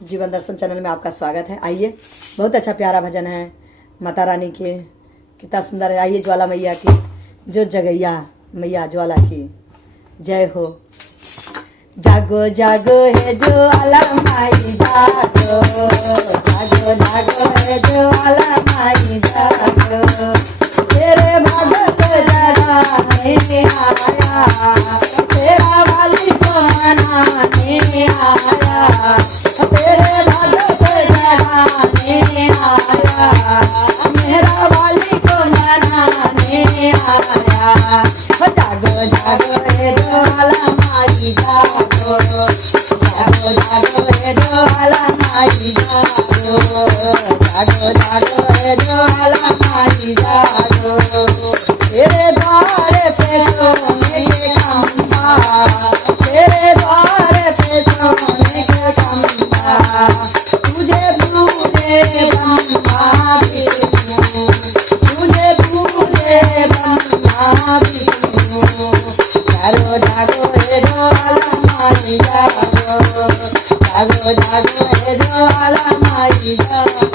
जीवन दर्शन चैनल में आपका स्वागत है। आइए, बहुत अच्छा प्यारा भजन है माता रानी के, कितना सुंदर है। आइए, ज्वाला मैया की, जो जगैया मैया ज्वाला की जय हो। जागो जागो है ज्वाला माई जागो, जागो जागो है ज्वाला माई जागो, तेरे भगत जगाने आया, तेरा वाली को मनाने आया, तेरे भगत जगाने आया, मेरा वाली को मनाने आया। जागो जागो है ज्वाला माई जागो, जागो जागो है ज्वाला माई जागो, जागो जागो है ज्वाला माई जागो, तेरे द्वार पे सोने के खंभा, तेरे द्वार पे सोने के खंभा, तुझे पूजे ब्रह्मा विष्णु, तुझे पूजे ब्रह्मा विष्णु, जागो जागो है ज्वाला माई जागो, जागो जागो है ज्वाला माई जागो,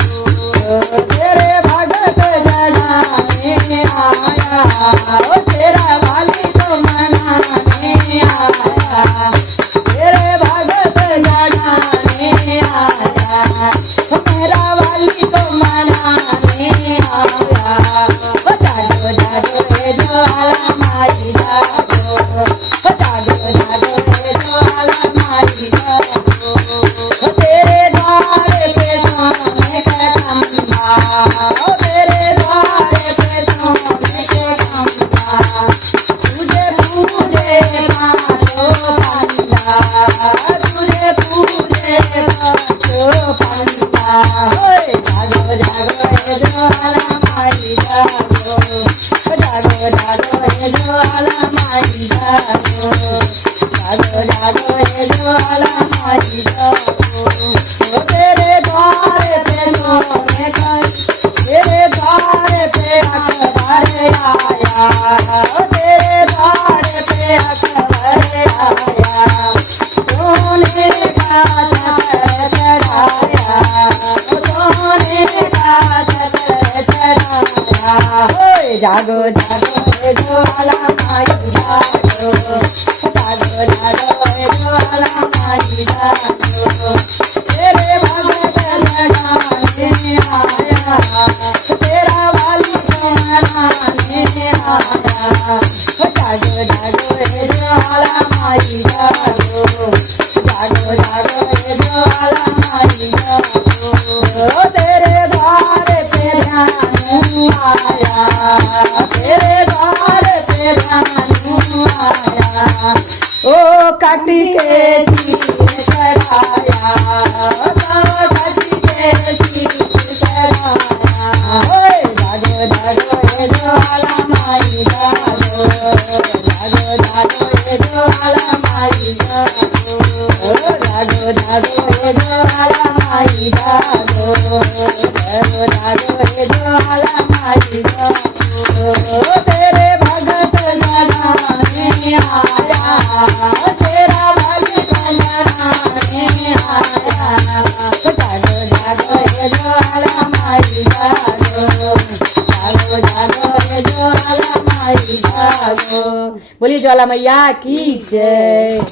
तेरे भगत जगाने आया, ओ तेरा वाली को मनाने आया, तेरे भगत जगाने आया, ओ मेरा वाली को मनाने आया। ओ जागो जागो है ज्वाला माई जागो, ओ जागो जागो है ज्वाला माई जागो, ओ तेरे द्वार पे सोने का खंभा, ओ तेरे द्वार पे सोने के खंभा, तुझे पूजे पांचों पंडा, तुझे पूजे पांचों पंडा। ओए जागो जागो है ज्वाला माई जागो, जागो जागो है ज्वाला माई जागो, जागो जागो है ज्वाला माई जागो, ओ तेरे द्वार पे सोने का, तेरे द्वार पे अकबर आया, ओ तेरे द्वार पे अकबर आया, सोने का छत्र चढ़ाया, ओ सोने का छत्र चढ़ाया। ओए जागो जागो है ज्वाला माई जागो, जागो जागो है ज्वाला माई जागो, तेरे भगत जगाने आया, तेरा वाली को मनाने आया। जागो जागो है ज्वाला माई जागो, जागो जागो है ज्वाला माई जागो, ओ तेरे द्वार पे ध्यान आया, तेरे द्वार पे ध्यान आया, ओ काटी के शीश चढ़ाया, ओ काटी के शीश चढ़ाया। ओए जागो जागो है ज्वाला माई जागो, जागो जागो है ज्वाला माई जागो, ओ जागो जागो है ज्वाला माई जागो, जागो जागो है ज्वाला माई जागो, ओ तेरे भगत जगाने आया, तेरा भगत जगाने आया, जागो जागो है ज्वाला माई जागो, जागो जागो है ज्वाला माई जागो। बोलिए ज्वाला मैया की जय।